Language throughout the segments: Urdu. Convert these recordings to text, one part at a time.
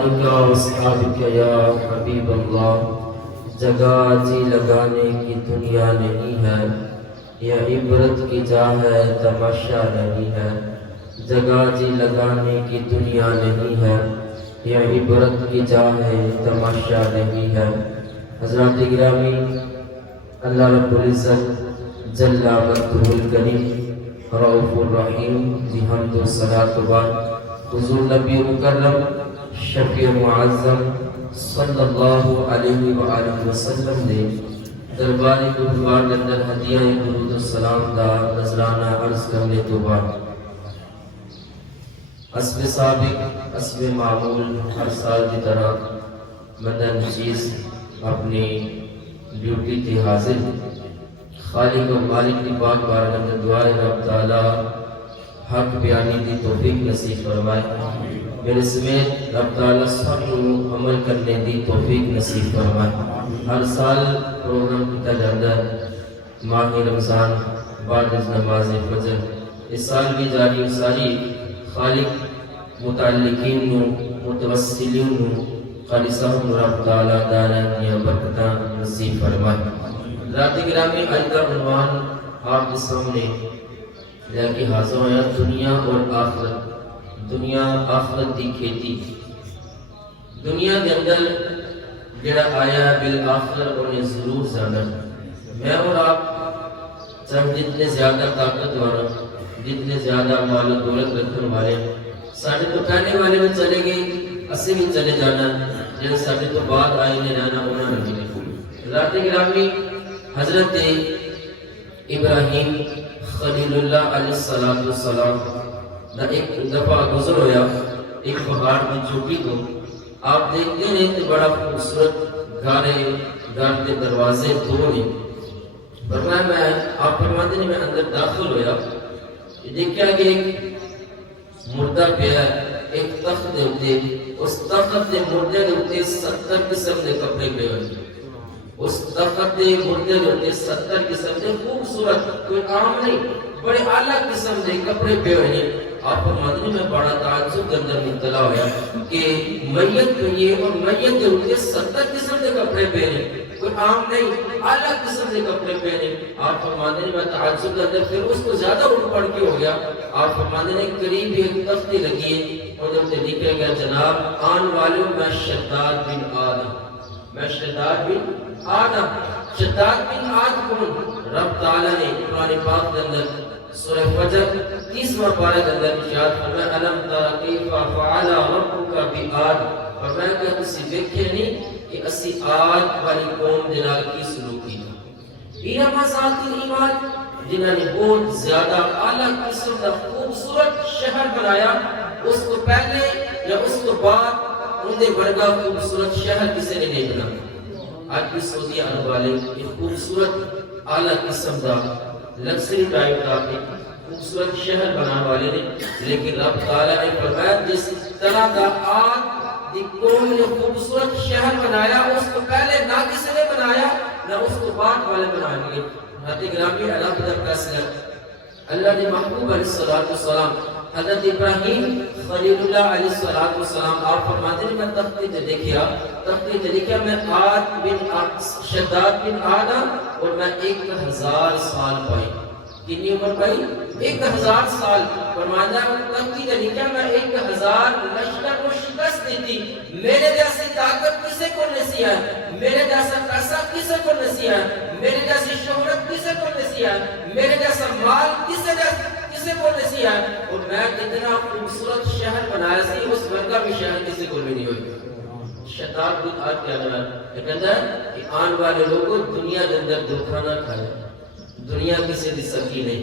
آلک و اصحابک یا حبیب اللہ، جگہ جی لگانے کی دنیا نہیں ہے، یہ عبرت کی جا ہے تماشا نہیں ہے۔ جگہ جی لگانے کی دنیا نہیں ہے، یہ عبرت کی جا ہے تماشا نہیں ہے۔ حضرات گرامی، اللہ رب العزت جل مجدہ الکریم رؤوف الرحیم کی حمد و صلاۃ و بعد حضور نبی مکرم شفیع معظم صلی اللہ علیہ وآلہ وسلم نے دربار بزرگوار کے اندر ہدیہ درود و سلام دا نذرانہ عرض کرنے تو بعد حسب سابق حسب معمول ہر سال کی طرح مدن نشیز اپنی ڈیوٹی تھی حاضر۔ خالق و مالک کی پاک بارگاہ میں دعا ہے رب تعالی حق بیانی دی توفیق نصیب فرمائے، میرے سمیت رب تعالی سب کو عمل کرنے دی توفیق نصیب فرمائے۔ ہر سال پروگرام کیتا جاتا ہے ماہ رمضان بعد از نماز فجر، اس سال بھی جاری ساری خالق متعلقین نو متوسلین نو خالصہم رب تعالی دارین یا برکتاں نصیب فرمائے۔ ذات گرامی آج کا عنوان آپ کے سامنے لے کے حاضر ہویا دنیا اور آخرت، دنیا آخرت دی کھیتی۔ دنیا کے اندر جڑا آیا بالآخر انہیں ضرور جانا۔ میں اور آپ چاہے جتنے زیادہ طاقتور، جتنے زیادہ مال و دولت رکھنے والے، ساڑھے تو پہلے والے میں چلے گئے، اسے بھی چلے جانا، جن ساڑھے تو بعد آئے نے رہنا انہوں نے بھی۔ ذات گرامی حضرت ابراہیم خلیل اللہ علیہ السلام نہ ایک دفعہ گزر ہویا ایک پہاڑ میں چوٹی کو آپ دیکھتے ہیں کہ بڑا خوبصورت گھر کے دروازے دو نے۔ فرمایا میں آپ فرماتے ہیں میں اندر داخل ہویا، دیکھا کہ ایک مردہ پیا ہے ایک تخت دے ہوتے، اس تخت دے مردے دے ہوتے 70 قسم دے کپڑے پہ ہوئے، اس تخت دے مردے دے ہوتے 70 قسم دے خوبصورت، کوئی عام نہیں، بڑے اعلیٰ قسم دے کپڑے پہ ہوئے۔ آپ فرماتے ہیں میں بڑا تعجب کے اندر مبتلا ہویا کہ میت پہ یہ اور میت دے ہوتے 70 قسم دے کپڑے پہنے، کوئی عام نہیں، اعلیٰ قسم دے کپڑے پہنے۔ آپ فرماتے ہیں میں تعجب کے اندر پھر اس کو زیادہ اٹھ پڑھ کے ہو گیا۔ آپ فرماتے ہیں قریب ایک تختی لگی ہے اور جب سے لکھا گیا جناب آن والوں میں شداد بن آدم، میں شداد بن آدم، شداد بن آدم کون؟ رب تعالیٰ نے قرآن پاک کے اندر سورہ فجر 30واں پارہ کے اندر ارشاد فرمایا الم تر کیف فعل ربک بعاد، فرمایا کہ تسی دیکھے نہیں کہ اسی عاد والی قوم دے نال کی سلوک کیتا۔ یہ مساط ایمان جنہوں نے بہت زیادہ اعلیٰ قسم کا خوبصورت شہر بنایا، اس کو پہلے یا اس کو بعد ان دے ورگا خوبصورت شہر کسی نے نہیں بنا۔ آج بھی سعودی عرب والے ایک خوبصورت اعلیٰ قسم کا لگژری ٹائپ کا ایک خوبصورت شہر بنانے والے نے، لیکن رب تعالیٰ نے فرمایا جس طرح کا آج دی قوم نے خوبصورت شہر بنایا، اس کو پہلے نہ کسی نے بنایا نہ اس کو بعد والے بنائیں گے۔ حضرت گرامی اللہ کا فیصلہ اللہ نے محبوب علیہ السلام حضرت ابراہیم خلیل اللہ علیہ السلام آپ فرماتے ہیں میں تختی تے دیکھیا میں شداد بن آدم اور میں 1000 سال پائی، کتنی عمر پائی؟ 1000 سال۔ فرمایا تختی تے دیکھیا میں 1000 لشکر کو شکست دیتی، میرے جیسی طاقت کسے کو نہیں ہے، میرے جیسا پیسہ کسے کو نہیں ہے، میرے جیسی شہرت کسے کو نہیں ہے، میرے جیسا مال کسے کو نہیں ہے، اور میں کتنا خوبصورت شہر بنایا سی اس ورگا بھی شہر کسی کو بھی نہیں ہوئی۔ شداد بن آدم کیا کہتا ہے کہ آن والے لوگوں دنیا کے اندر دھوکہ نہ کھائے، دنیا کسی دی سکی نہیں،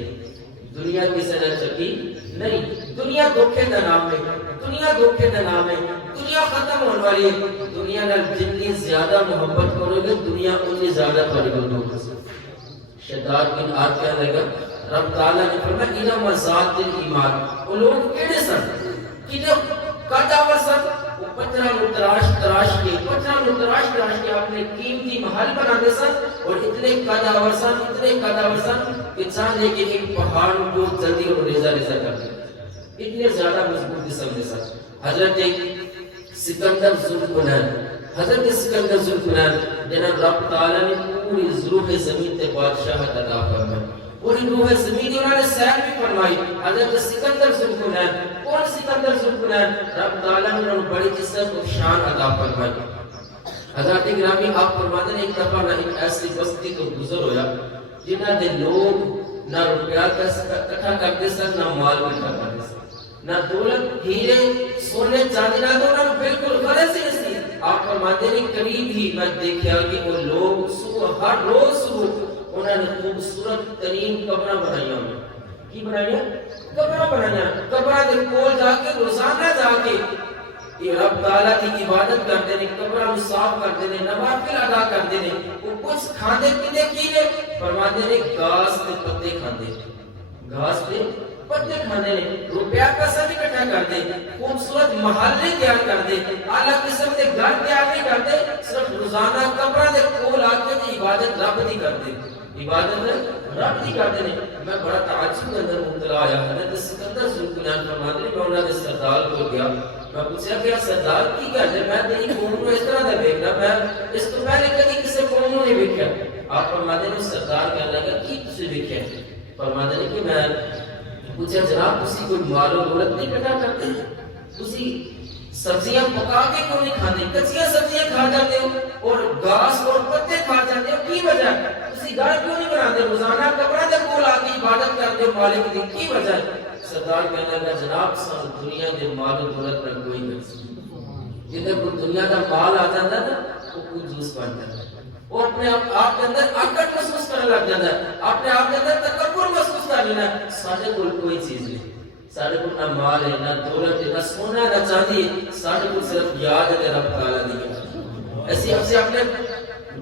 دنیا کسی نے چکی نہیں، دنیا دھوکے کا نام ہے، دنیا دھوکے کا نام ہے، دنیا ختم ہونے والی ہے۔ دنیا نال جتنی زیادہ محبت کرو گے دنیا اتنی زیادہ تھوڑی کو دور کر سکے۔ شداد بن آدم کیا لگا رب تعالیٰ نے فرمایا اِنَا مَزَاتِ الْإِيمَانِ، وہ لوگ کیڑے سن کیڑے قداور سن، وہ پتھراں نو تراش کے اپنے قیمتی محل بناتے سن، اور اتنے قداور سن کہ چاہتے کہ ایک پہاڑ کو جلدی اور ریزہ کر دیں، اتنے زیادہ مضبوط قسم کے سن۔ حضرت سکندر ذوالفنان، حضرت سکندر ذوالفنان جناب رب تعالیٰ نے پوری روح زمین تے بادشاہت عطا فرمائی، پوری روح زمین انہوں نے سیر بھی فرمائی. حضرت سکندر ذوالفنان، کون سکندر ذوالفنان؟ رب تعالیٰ نے انہوں نے بڑی عزت و شان عطا فرمائی. حضرت گرامی آپ فرماتے ہیں ایک دفعہ نہ ایک ایسی بستی تو گزر ہویا جنہاں دے لوگ نہ روپیہ اکٹھا کرتے سن، نہ مال اکٹھا کرتے سن، نہ دولت ہیرے سونے چاندی، نہ تو انہوں بالکل غرض ہی نہیں. آپ فرماتے ہیں قریب ہی میں دیکھا کہ وہ لوگ صبح ہر روز صبح انہوں نے خوبصورت ترین قبریں بنائی ہوئی. کی بنائی ہیں؟ قبریں بنائی ہیں. قبریں دے کول جا کے روزانہ جا کے یہ رب تعالیٰ کی عبادت کرتے ہیں، قبروں کو صاف کرتے ہیں، نوافل ادا کرتے ہیں. وہ کچھ کھانے پینے کی ہے فرماتے ہیں گھاس کے پتے کھاتے، گھاس کے پتے کھانے، روپیہ پیسہ بھی اکٹھا کرتے، خوبصورت محلے تیار کرتے، اعلیٰ قسم کے گھر تیار نہیں کرتے، صرف روزانہ قبروں کے کول آ کے عبادت رب دی کرتے، عبادت رب دی کرتے ہیں. میں بڑا تعجب کے اندر مبتلا آیا. حضرت سکندر ذوالفنان فرماتے ہیں میں انہوں نے سردار کو گیا، میں پوچھا کہ سردار کی گل ہے، میں تیری قوم کو اس طرح کا دیکھنا، میں اس تو پہلے کبھی کسی قوم کو نہیں دیکھا. آپ فرماتے ہیں سردار کہنے لگا کی تسی دیکھا؟ فرماتے ہیں کہ میں پوچھا جناب تسی کوئی مال و دولت نہیں اکٹھا کرتے، تسی سبزیاں پکا کے کیوں نہیں کھاتے، کچیاں سبزیاں کھا جاتے ہو اور گھاس اور پتے کھا جاتے ہو، کی وجہ ہے؟ تسی گھر کیوں نہیں بناتے، روزانہ قبروں دے کول آ کے عبادت کرتے ہو مالک دی، کی وجہ ہے؟ سردار کہنے لگا جناب سان دنیا دے مال و دولت پر کوئی نہیں، جدھر کوئی دنیا دا مال آ جاتا ہے وہ کنجوس بن جاتا ہے، وہ اپنے آپ کے اندر آکٹ محسوس کرنے لگ جاتا ہے، اپنے آپ کے اندر تکبر محسوس کر لینا. سارے کوئی چیز نہیں، سارے کو نہ مال ہے، نہ دولت ہے، نہ سونا نہ چاندی، سارے کو صرف یاد ہے رب تعالیٰ دی. ایسی ہم سے اپنے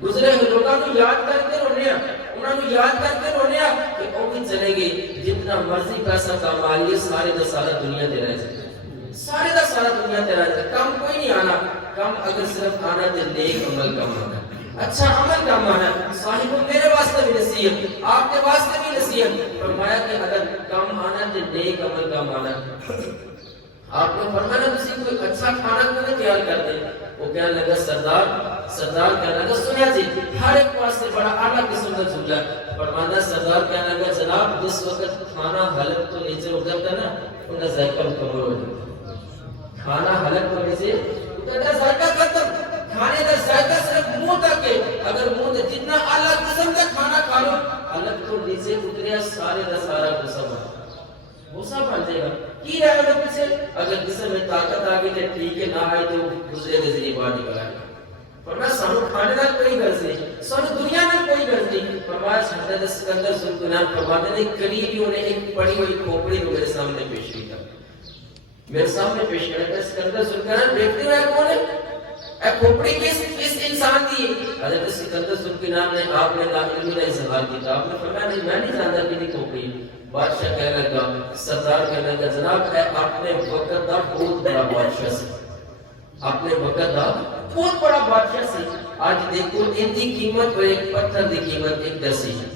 گزرے ہوئے لوگوں کو یاد کرتے رونے ہیں، انہوں نے یاد کرتے رونے ہیں کہ وہ بھی چلے گئے جتنا مرضی پیسہ کما لیے سارے دا سارا دنیا دے رہے ہیں، سارے دا سارا دنیا دے رہے ہیں. کم کوئی نہیں آنا، کم اگر صرف آنا تو نیک عمل کم آنا، اچھا عمل کم آنا. صاحب میرے واسطے بھی نصیحت، آپ کے واسطے بھی نصیحت. فرمایا کہ اگر کم آنا تو نیک عمل کم آنا. آپ نے فرمایا کسی کوئی اچھا کھانا کیوں نہیں تیار کر دیں؟ وہ کہنے لگا سردار کہنے لگا سنیا جی ہر ایک واسطے بڑا اعلیٰ قسم کا جملہ. فرمایا سردار کہنے لگا جناب جس وقت کھانا حلق تو نیچے اٹھ جاتا ہے نا ان کا ذائقہ مکمل ہو جاتا ہے. کھانا حلق تو نیچے اٹھتا ہے، ذائقہ ختم، کھانے کا ذائقہ صرف منہ تک ہے. اگر منہ سے جتنا اعلیٰ قسم کا کھانا کھا لو حلق تو نیچے اتریا سارے کا سارا غصہ بن جائے گا. کی رہے گا پیچھے؟ اگر جسم میں طاقت آ گئی تو ٹھیک ہے، نہ آئی تو دوسرے کے ذریعے باہر نکل آئے گا. فرمایا سانو کھانے نال کوئی غرض نہیں، سانو دنیا نال کوئی غرض نہیں. فرمایا حضرت سکندر ذوالفنان فرماتے ہیں قریب ہی انہیں ایک پڑی ہوئی کھوپڑی کو میرے سامنے پیش کیا، میرے سامنے پیش کیا. سکندر ذوالفنان دیکھتے ہوئے کون ہے؟ اے کھوپڑی کس انسان کی؟ حضرت سکندر ذوالفنان نے آپ نے لاعلمی کا اظہار کیا. آپ نے فرمایا نہیں میں نہیں جانتا کہ کھوپڑی. بادشاہ کہنے لگا، سردار کہنے لگا جناب اے اپنے وقت دا بہت بڑا بادشاہ سے، اپنے وقت دا بہت بڑا بادشاہ سے. آج دیکھو ان کی قیمت اور ایک پتھر دی قیمت ایک جیسی ہے،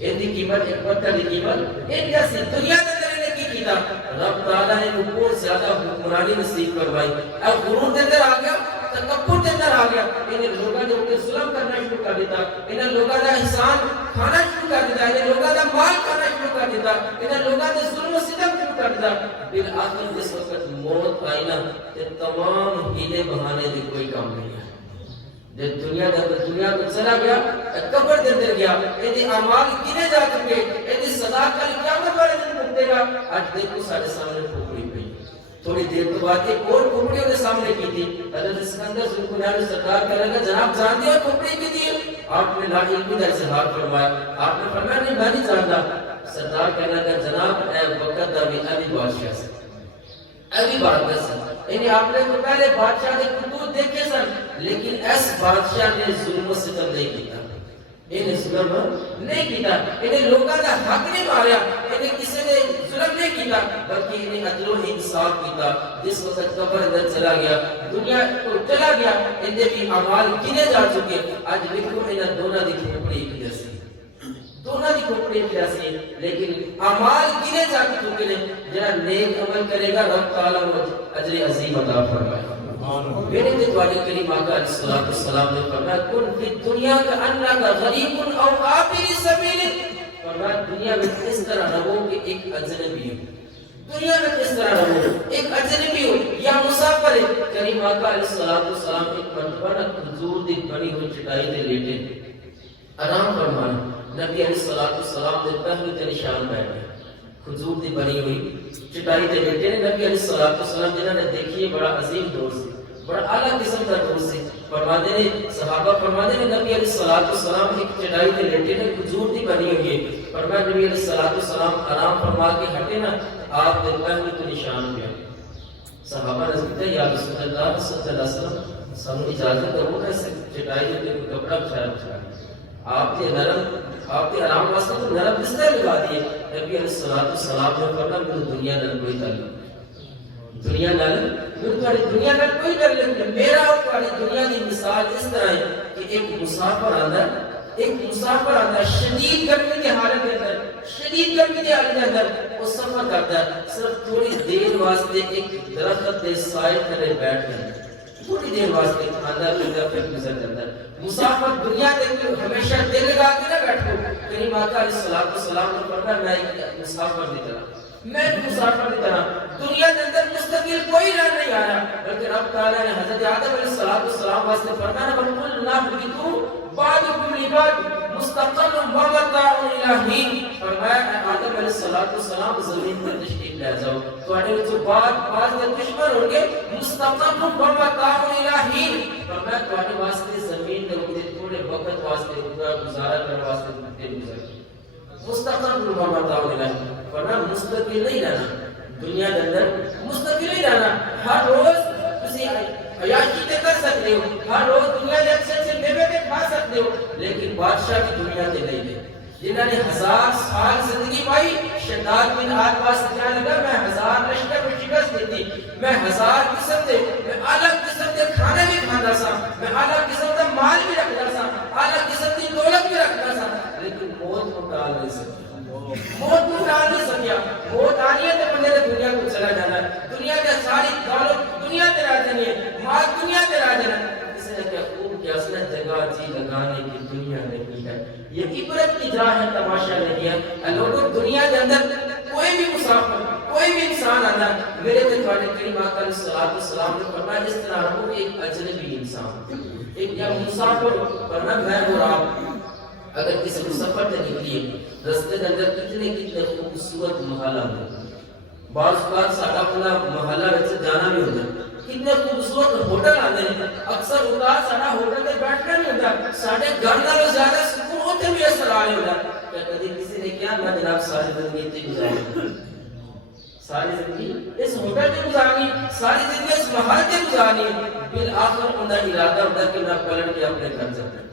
ان کی قیمت ایک پتھر دی قیمت ایک جیسی. دنیا کے اندر نے کی کیتا، رب تعالیٰ نے ان کو زیادہ حکمرانی نصیب کروائی. اب غرور دے اندر آ گیا، تکبر دے اندر آ گیا، انہیں لوگوں نے اوپر ظلم کرنا شروع کر دیتا، انہیں لوگوں کا احسان کھانا شروع کر دیتا، انہیں لوگوں کا مال کھانا شروع کر دیتا، انہیں لوگوں نے ظلم و ستم شروع کر دیتا. بالآخر جس وقت موت آئی نا کہ تمام ہیلے بہانے دی کوئی کام نہیں ہے. جب دنیا کو چلا گیا، قبر دے اندر گیا، ایدی اعمال گنے جا چکے، ایدی صدا کل قیامت والے دن پھٹے گا. آج دیکھو سارے سامنے کھوپڑی پئی. تھوڑی دیر کے بعد ایک اور کھوپڑی انہیں سامنے کی تھی. حضرت سکندر ذوالفنان سرکار کہنے لگا جناب جانتے ہو کھوپڑی کی تھی؟ آپ نے لاعلمی کا اظہار فرمایا. آپ نے فرمایا نہیں میں نہیں جانتا. سردار کہنے لگا جناب اے وقت دا بھی ابھی بادشاہ سے، ابھی بادشاہ سے. یعنی آپ نے تو پہلے بادشاہ کے خطوط دیکھے سن، لیکن اس بادشاہ نے ظلم و ستم نہیں کیتا، انہیں ظلم نہیں کیتا، انہیں لوگوں کا حق نہیں ماریا، انہیں کسی نے ظلم نہیں کیتا، بلکہ انہیں عدل و انصاف کیتا. جس وقت قبر اندر چلا گیا، دنیا کو چلا گیا، انہیں بھی اعمال گنے جا چکے. آج دیکھو انہیں دونوں دی کھوپڑی کی جیسی، دونوں دی کھوپڑی کی جیسی، لیکن اعمال گنے جا چکے ہیں. جنہاں نیک عمل کرے گا رب تعالیٰ اجر عظیم عطا فرمائے. میرے توالی کریم آقا علیہ الصلوۃ والسلام نے فرمایا کن فی دنیا کا انک غریب او عابر سبیل، فرمایا دنیا میں اس طرح رہو کہ ایک اجنبی ہو، دنیا میں اس طرح رہو ایک اجنبی ہو یا مسافر ہے۔ کریم آقا علیہ الصلوۃ والسلام ایک مرتبہ کھجور دی بنی ہوئی چٹائی تے لیٹے آرام فرمانا، نبی علیہ الصلوۃ والسلام نے پہلے تے نشان بیٹھے کھجور دی بنی ہوئی چٹائی تے بیٹھے نے۔ نبی علیہ الصلوۃ والسلام جنہاں نے دیکھی بڑا عظیم دوست سے، بڑا اعلیٰ قسم کا دوست سے، فرماتے ہیں صحابہ فرماتے ہیں نبی علیہ الصلوۃ والسلام ایک چٹائی تے لیٹے نے کھجور دی بنی ہوئی ہے، فرمایا نبی علیہ الصلوۃ والسلام آرام فرما کے ہٹے نا، آپ نے پہلے تو نشان کیا۔ صحابہ نے کہا یا رسول اللہ صلی اللہ علیہ وسلم سانو اجازت دو نا اس چٹائی تے کوئی کپڑا بچھایا بچھایا، آپ نے نرم آپ کے آرام واسطے تو نرم بستر لگا دیے۔ نبی علیہ الصلوۃ والسلام نے فرمایا میرے دنیا نال کوئی تعلق، دنیا نال میرے دنیا نال کوئی تعلق نہیں، میرا اور تمہاری دنیا کی مثال اس طرح ہے کہ ایک مسافر آندا ہے شدید گرمی کی حالت کے اندر، شدید گرمی کی حالت کے اندر وہ سفر کرتا ہے، صرف تھوڑی دیر واسطے ایک درخت کے سائے تلے بیٹھ گئے، تھوڑی دیر واسطے کھانا پیتا پھر گزر جاتا ہے۔ مسافر دنیا کے ہمیشہ دل لگا کے نہ بیٹھو، کریم آقا علیہ الصلوۃ والسلام نے فرمایا میں ایک مسافر کی طرح دنیا کے اندر مستقل کوئی رہ نہیں آیا، بلکہ رب تعالیٰ نے حضرت آدم علیہ الصلوۃ والسلام واسطے فرمایا وَقُلْنَا اهْبِطُوا بَعْضُكُمْ لِبَعْضٍ مُسْتَقَرٌّ وَمَتَاعٌ إِلَىٰ حِينٍ، فرمایا آدم علیہ الصلوۃ والسلام زمین پر تشریف لے جاؤ، تمہارے جو بعض دشمن ہوں گے مستقر ومتاع إِلَىٰ حِينٍ، فرمایا تمہارے واسطے زمین کے تھوڑے وقت واسطے گزارا کرنے واسطے دن گزر مستقر ومتاع إِلَىٰ حِينٍ، فرمایا مستقل نہیں رہنا دنیا کے اندر، مستقل نہیں رہنا، ہر روز کسی عیاشی تے کر سکتے ہو، ہر روز دنیا کے اچھے اچھے میوے تے کھا سکتے ہو، لیکن بادشاہ کی دنیا تے نہیں ہے۔ جنہوں نے 1000 سال زندگی پائی، شیطان بن آدم سے کہنے لگا میں 1000 لشکر کو شکست دیتی، میں 1000 قسم دے، میں الگ قسم کے کھانے بھی کھانا سا، میں الگ قسم کا مال بھی رکھتا سا، الگ قسم کی دولت بھی رکھتا سا، لیکن موت کو ٹال نہیں سکتا، موت کو ٹال نہیں سکیا۔ موت آنی ہے تو بندے نے دنیا کو چلا جانا ہے، دنیا کے ساری دولت دنیا تے رہ جانی ہے، مال دنیا تے رہ جانا ہے۔ اس نے کیا خوب کیا اس نے جگہ جی لگانے کی دنیا نہیں ہے، یہ عبرت کی جا ہے، تماشا نہیں ہے۔ لوگوں دنیا کے اندر کوئی بھی مسافر کوئی بھی انسان آنا، میرے تے تواڈے کریم آقا علیہ الصلوۃ والسلام نے فرمایا اس طرح رہو کہ ایک اجنبی انسان، ایک یا مسافر، فرمایا میں اور آپ اگر کسی سفر تے نکلیے، رستے کے اندر کتنے خوبصورت محلہ ہیں، بعض بار ساڈا اپنا محلہ وچ جانا بھی ہوتا ہے، کتنے خوبصورت ہوٹل آتے ہیں، اکثر ہوتا ساڈا ہوٹل تے بیٹھنا نہیں ہوتا، ساڈے گھر نالوں زیادہ سکون ہوتے بھی اثر آ رہا ہوتا ہے۔ کبھی کسی نے کیا میں جناب ساری زندگی تے گزاری، ساری زندگی اس ہوٹل تے گزارنی، ساری زندگی اس محل تے گزارنی، بالآخر ان کا ارادہ ہوتا ہے کہ میں پلٹ کے اپنے گھر جانا،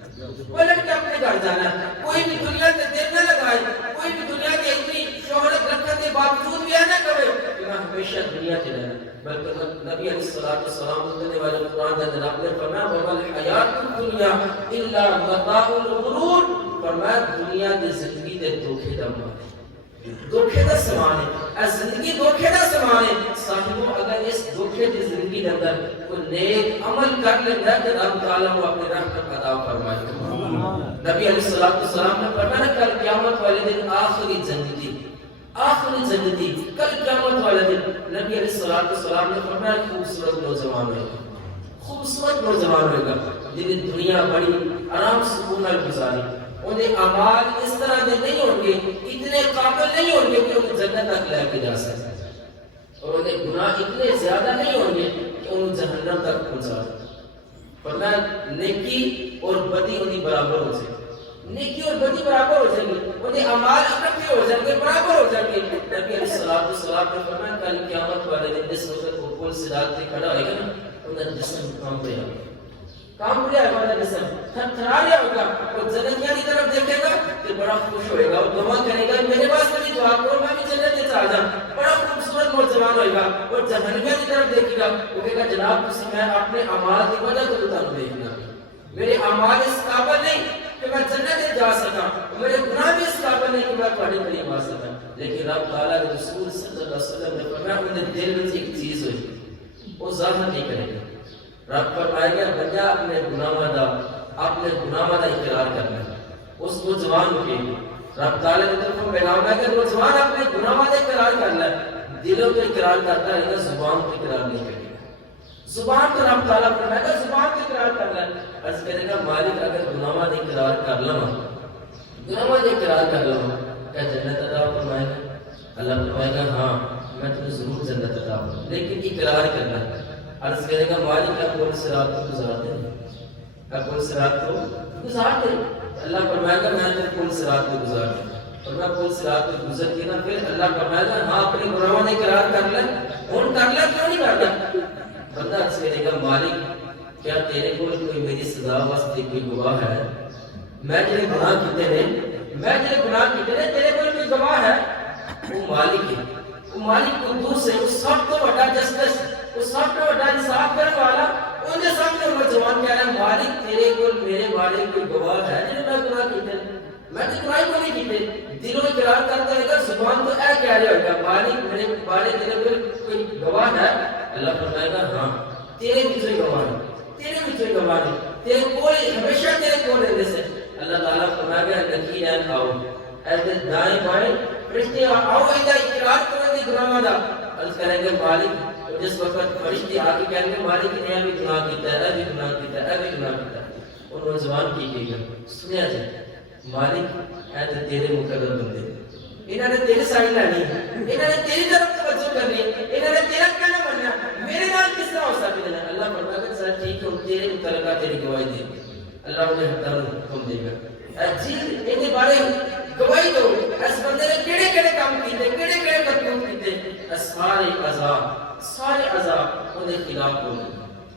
پلٹ کے اپنے گھر جانا۔ کوئی بھی دنیا تے دل نہ لگائے، کوئی بھی دنیا کے اتنی شہرت رکھنے کے باوجود بھی نہ کہے کہ میں ہمیشہ دنیا تے رہنا، بلکہ نبی علیہ الصلوۃ والسلام کہنے والے قرآن کے اندر آپ نے فرمایا وَمَا الْحَيَاةُ الدُّنْيَا إِلَّا مَتَاعُ الْغُرُورِ، فرمایا دنیا کی زندگی دے دھوکے دا مال ہے، دھوکے دا سامان ہے، اس زندگی دھوکے دا سامان ہے۔ صاحبوں اگر اس دھوکے دی زندگی کے اندر کوئی نیک عمل کر لیتا ہے تو اللہ تعالیٰ وہ اپنے رحمت عطا فرمائے گا۔ نبی علیہ الصلوۃ والسلام نے فرمایا کل قیامت والے دن آخری زندگی، آخری زندگی کل قیامت والے دن، نبی علیہ الصلوۃ والسلام نے فرمایا خوبصورت نوجوان ہوئے گا، خوبصورت نوجوان ہوئے گا جنہیں دنیا بڑی آرام سکون نال گزاری، انہیں اعمال اس طرح دے نہیں ہوں گے، اتنے قابل نہیں ہوں گے کہ انہیں جنت تک لے کے جا سکے، اور انہیں گناہ اتنے زیادہ نہیں ہوں گے کہ انہیں جہنم تک پہنچا سکے۔ فرمایا نیکی اور بدی انہیں برابر ہو جائے گی، نیکی اور بدی برابر ہو جائیں گے، انہیں اعمال اکٹھے ہو جائیں گے، برابر ہو جائیں گے۔ نبی علیہ الصلوۃ والسلام نے فرمایا کل قیامت والے دن جس وقت وہ پل سے ڈالتے کھڑا ہوئے گا نا، انہیں جسم کام رہا ہوگا، کام رہا ہے والا جسم تھرتھرا رہا ہوگا، وہ جنتیاں کی طرف دیکھے گا تو بڑا خوش ہوئے گا، وہ دعا کرے گا میرے پاس میری دعا کرو میں بھی جنت میں چلا جاؤں، بڑا خوبصورت نوجوان ہوئے گا، اور جہنمیاں کی طرف دیکھے گا، وہ کہے گا جناب تسی میں اپنے اعمال کی وجہ تو تمہیں دیکھنا، میرے اعمال اس قابل نہیں کہ میں جنت میں جا سکا، میرے گناہ بھی اس قابل نہیں کہ میں تمہارے قریب آ سکا، لیکن رب تعالیٰ کے رسول صلی اللہ علیہ وسلم نے فرمایا انہیں دل میں ایک چیز ہوئی، وہ ظاہر نہیں کرے گا، رب فرمائے گا بندہ اپنے گناہوں دا اقرار کرنا ہے. اس کو زبان کے رب تعالیٰ نے طرف پیغام ہے کہ وہ زبان اپنے گناہوں دا اقرار کرنا ہے. دلوں پہ اقرار کرتا ہے، زبان پہ اقرار نہیں کرے گا. زبان تو رب تعالیٰ فرمائے گا زبان پہ اقرار کرنا ہے. عرض کرے گا مالک اگر گناہوں دا اقرار کر لوں، گناہوں دا اقرار کر لوں کیا جنت عطا فرمائے گا؟ اللہ فرمائے گا ہاں میں تمہیں ضرور جنت عطا فرماؤں، لیکن اقرار کرنا ہے. عرض کرے گا مالک کا پل صراط کو گزار دے، کا پل صراط کو گزار دے. اللہ فرمائے گا میں تمہیں پل صراط کو گزار دوں. اور میں پل صراط کو گزر کے نا پھر اللہ فرمائے گا ہاں اپنے گناہوں نے اقرار کر لیا، کون کر لیا کیوں نہیں کرتا؟ بندہ عرض کرے گا مالک کیا تیرے کو کوئی میری سزا واسطے کوئی گواہ ہے؟ میں جڑے گناہ کیتے نے تیرے کو کوئی گواہ ہے؟ وہ مالک ہے، وہ مالک قدوس ہے، وہ سب تو بڑا جسٹس، وہ سب تو بڑا انصاف کرنے والا. ان کے سامنے وہ جوان کہہ رہا ہے مالک تیرے کو میرے بارے کوئی گواہ ہے جنہوں میں گناہ کیتے ہیں؟ میں تو گناہ کو نہیں کیتے. دلوں اقرار کرتا ہے گا، زبان تو اے کہہ رہا ہوگا مالک میرے بارے تیرے کو کوئی گواہ ہے؟ اللہ فرمائے گا ہاں تیرے وچوں گواہ ہے، تیرے وچوں گواہ ہے، تیرے کول ہمیشہ تیرے کول رہندے سے. اللہ تعالیٰ فرمائے گا لکی رہن آؤ، اے دائیں بائیں فرشتے آؤ ایدہ اقرار کرو دی گناہوں دا. عرض کریں گے مالک جس وقت فرشتے آگے کہیں گے مالک نے بھی گناہ کیتا ہے، بھی گناہ کیتا ہے، بھی گناہ کیتا ہے. اور نوجوان کی کہے گا سنیا جائے مالک اے تیرے مقرر بندے، انہوں نے تیرے سائن لینی ہے، انہوں نے تیری طرف توجہ کرنی ہے، انہوں نے تیرا کہنا مننا، میرے نام کس طرح ہو سکتا ہے؟ اللہ فرمائے گا سر ٹھیک ہے تیرے متعلقہ تیری گواہی دے. اللہ انہیں حتیٰ حکم دے گا اے جیل انہیں بارے گواہی دو اس بندے نے کیڑے کیڑے کام کیتے، کیڑے کیڑے کرتوت کیتے. سارے عذاب انہیں خلاف بولے،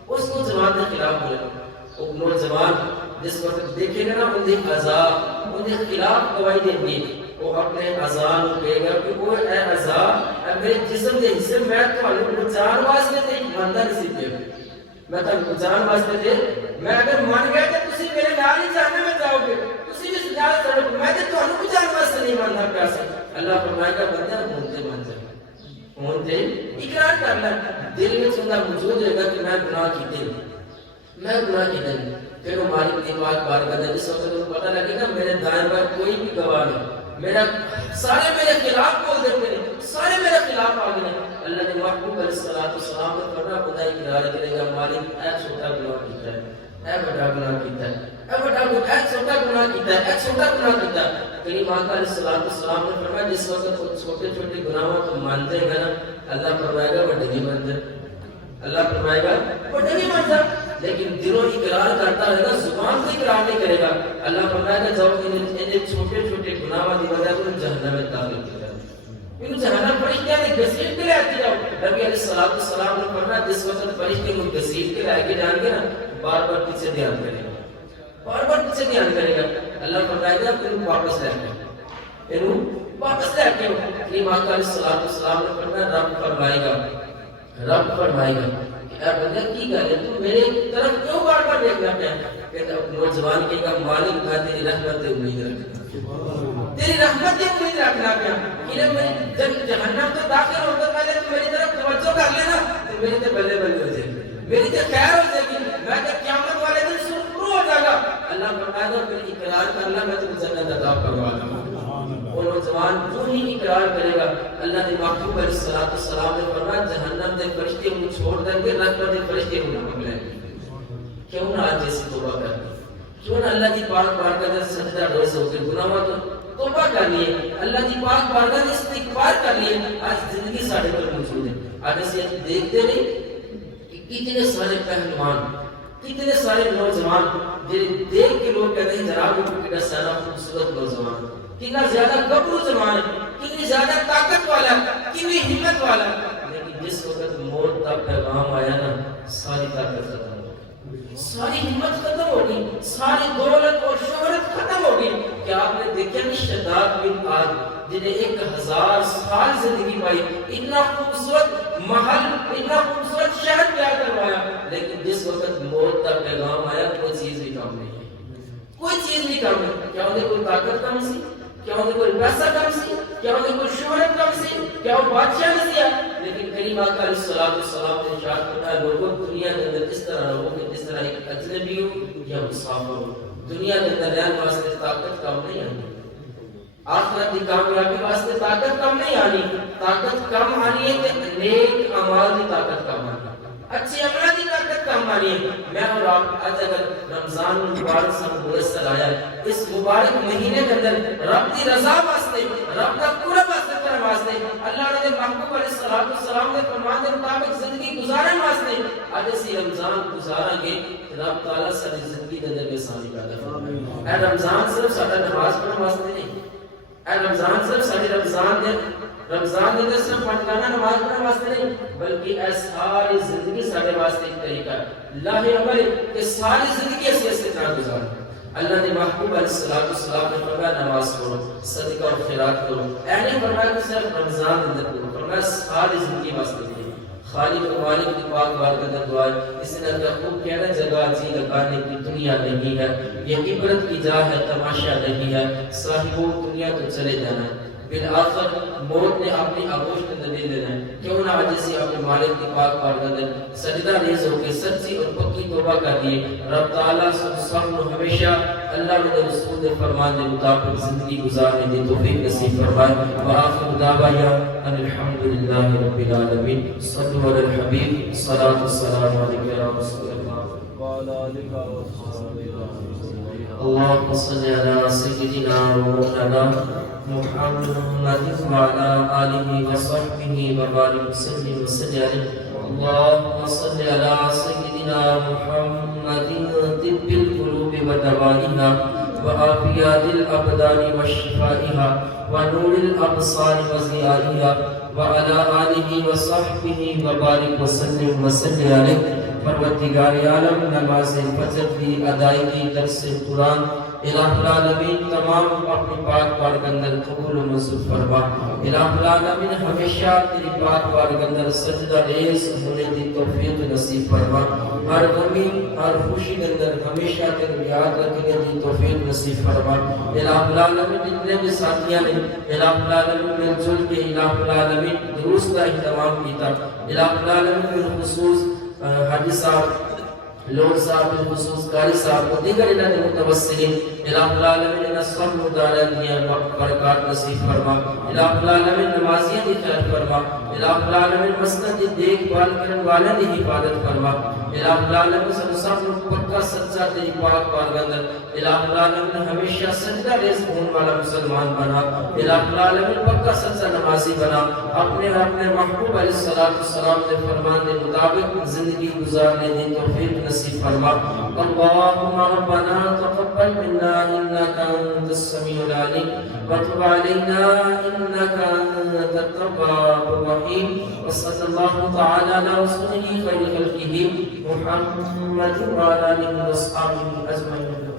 اس کو زبان کے خلاف بولے. وہ نوجوان جس وقت دیکھے گا نا انہیں عذاب انہیں خلاف گواہی دیں گے، وہ اپنے عذاب کو کہے گا کہ وہ اے عذاب اے میرے جسم کے حصے میں تمہیں بچان واسطے تے ایک بندہ نصیب کیا، میں تمہیں بچان واسطے تے میں اگر مان گیا تو تسی میرے نال ہی جہنم میں جاؤ گے، تسی بھی سجاد کرو میں تے تمہیں بچان واسطے نہیں ماننا پیاسا. اللہ فرمائے گا بندہ مونتے مان جا، مونتے اقرار کرنا دل میں چندہ موجود رہے گا کہ میں گناہ کیتے ہیں، میں گناہ کیتے ہیں. پھر وہ مالک کی پاک بارگاہ میں جس وقت کو پتہ لگے گا میرے دائیں بائیں کوئی بھی گواہ نہیں، میرا سارے میرے خلاف بول دیتے ہیں، سارے میرے خلاف آ گئے. اللہ نے محبوب علیہ السلام نے فرمایا خدا اقرار کرے گا مالک اے چھوٹا گناہ کیتا ہے، اے بڑا گناہ کیتا ہے، اے بڑا گناہ، اے چھوٹا گناہ کیتا ہے، اے چھوٹا گناہ کیتا ہے. کلیم آقا علیہ السلام نے فرمایا جس وقت وہ چھوٹے چھوٹے گناہوں کو مانتے گا نا اللہ فرمائے گا بڑے نہیں مانتے، اللہ فرمائے گا بڑے نہیں مانتا. لیکن دلوں اقرار کرتا رہے گا، زبان سے اقرار نہیں کرے گا. اللہ فرمائے گا جب انہیں چھوٹے چھوٹے گناہوں کی وجہ سے جہنم میں داخل کیا جائے، ان جہنم فرشتیاں نے گھسیٹ کے لے آتی جاؤ. نبی علیہ السلام نے فرمایا جس وقت فرشتے کو گھسیٹ کے لے کے جائیں گے نا بار بار پیچھے دھیان کرے گا، بار بار پیچھے دھیان کرے گا. اللہ فرمائے گا پھر واپس لے کے واپس لے کے کلیم آقا علیہ السلام نے فرمایا رب فرمائے گا اے بندہ کی گل ہے تو میرے طرف کیوں بار بار دیکھنا پیا؟ کہتا نوجوان کہے گا مالک میں تیری رحمت سے امید رکھنا، تیری رحمت سے امید رکھنا پیا کہ میں جب جہنم تو داخل ہوتا پہلے تو میری طرف توجہ کر لینا تو میری تے بلے بلے ہو جائے گی، میری تے خیر ہو جائے گی، میں تے قیامت والے دن شروع ہو جائے گا. اللہ فرمائے گا پھر اقرار کر لے میں تجھے جنت عطا کروا دوں گا. وہ نوجوان جو ہی اقرار کرے گا اللہ نے محبوب علیہ السلام نے فرمایا جہنم دے فرشتے کو چھوڑ دیں گے، رحمت دے فرشتے کو پکڑیں گے. کیوں نہ آج جیسی توبہ کرنی، کیوں نہ اللہ کی پاک بارگاہ میں سجدہ روز ہو کے گناہوں تو توبہ کر لیے، اللہ کی پاک بارگاہ میں استغفار کر لیے. آج زندگی ساڑھے پر موجود ہے. آج اسے دیکھتے نہیں کہ کتنے سارے پہلوان، کتنے سارے نوجوان جنہیں دیکھ کے لوگ کہتے ہیں جناب وہ کتنا سارا خوبصورت نوجوان، کتنا زیادہ گبرو جوان ہے، کتنی زیادہ طاقت والا، کتنی ہمت والا. لیکن جس وقت موت کا پیغام آیا نا ساری طاقت ختم ہو گئی، ساری ہمت ختم ہو گئی، ساری دولت اور شہرت ختم ہو گئی. کیا آپ نے دیکھا کہ شداد بن عاد جنہیں 1000 سال زندگی پائی، اتنا خوبصورت محل، اتنا خوبصورت شہر پیدا کروایا، لیکن جس وقت موت کا پیغام آیا کوئی چیز بھی کام نہیں ہے، کوئی چیز نہیں کام ہے. کیا انہیں کوئی طاقت کم سی؟ کیا انہیں کوئی پیسہ کم سی؟ کیا انہیں کوئی شہرت کم سی؟ کیا وہ بادشاہ نہیں سی؟ لیکن کریم آقا علیہ الصلوۃ والسلام نے ارشاد فرمایا لوگوں دنیا کے اندر اس طرح رہو کہ جس طرح ایک اجنبی ہو یا مسافر ہو. دنیا کے اندر رہنے واسطے طاقت کم نہیں آنی, آخرت کی کامیابی واسطے طاقت کم نہیں آنی. طاقت کم آنی ہے کہ نیک اعمال کی طاقت کم آنی, اچھی عمل کی طاقت کم آنی ہے. میں اور آپ آج اگر رمضان مبارک سے میسر آیا ہے, اس مبارک مہینے کے اندر رب کی رضا واسطے, رب کا قرب حاصل کرنے واسطے, اللہ نے محبوب علیہ الصلوۃ والسلام کے فرمان کے مطابق زندگی گزارنے واسطے آج اسی رمضان گزاریں گے, رب تعالیٰ ساری زندگی کے اندر آسانی پیدا فرمائے. اے رمضان صرف سارا نماز پڑھنے واسطے نہیں, اے رمضان صرف ساری رمضان کے اندر صرف پٹھانا نماز پڑھنے واسطے نہیں, بلکہ اے ساری زندگی سارے واسطے ایک طریقہ ہے اللہ عمل کہ ساری زندگی اسی طرح گزاریں. اللہ نے محبوب علیہ الصلوۃ والسلام نے فرمایا نماز پڑھو, صدقہ اور خیرات کرو. اے نہیں فرمایا کہ صرف رمضان کے اندر کرو, فرمایا ساری زندگی واسطے کرو. خالق و مالک کی پاک بار کا دعا ہے. اس نے اللہ خوب کہنا جگہ جی لگانے کی دنیا نہیں ہے, یہ عبرت کی جا ہے تماشا نہیں ہے. صاحبوں دنیا تو چلے جانا ہے, بالآخر موت نے اپنی آغوش کے اندر لے لینا ہے. کیوں نہ آج سے اپنے مالک کی پاک بار کا اندر سجدہ ریز ہو کے سچی اور پکی توبہ کر دیے. رب تعالیٰ سب کو ہمیشہ اللہ کے رسول کے فرمان کے مطابق زندگی گزارنے کی توفیق نصیب فرمائے. وآخر دعوانا ان الحمدللہ رب العالمین. صلوا علی الحبیب صلاۃ والسلام علیک یا رسول اللہ وعلی آلہ وصحبہ. اللهم صل على سيدنا ومولانا محمد وعلى آله وصحبه وبارك وسلم عليه. اللهم صل على سيدنا محمد طب القلوب ودوائها وعافية الأبدان وشفائها ونور الأبصار وضيائها وعلى آله وصحبه وبارك وسلم عليه. پروردگار عالم نماز فجر کی ادائیگی درس قرآن الہ العالمین تمام اپنی پاک بار کے اندر قبول و منظور فرما. الہ العالمین ہمیشہ تیری پاک بار کے اندر سجدہ ریز ہونے کی توفیق نصیب فرما. ہر غمی ہر خوشی کے اندر ہمیشہ تیری یاد رکھنے کی توفیق نصیب فرما. الہ العالمین جتنے بھی ساتھیاں نے الہ العالمین مل جل کے الہ العالمین دروس کا اہتمام کیتا, الہ العالمین بالخصوص حاجی صاحب لوگ صاحب بالخصوص قاری صاحب و دیگر انہوں نے متوسلین الہ العالمین نے سب مدارہ دیا برکات نصیب فرما. الہ العالمین نمازی دی خیر فرما. الہ العالمین مسجد دی دیکھ بھال کرنے والے دی حفاظت فرما. الہ العالمین سب پکا سچا تیری پاک بار کے اندر الہ العالمین ہمیشہ سجدہ ریز ہونے والا مسلمان بنا. الہ العالمین پکا سچا نمازی بنا. اپنے محبوب علیہ الصلوۃ والسلام کے فرمان کے مطابق زندگی گزارنے کی توفیق نصیب فرما. اللهم ربنا تقبل منا انك انت السميع العليم وتب علينا انك انت التواب الرحيم. وصلى الله تعالى على رسوله خير خلقه محمد وعلى اله وصحبه اجمعين.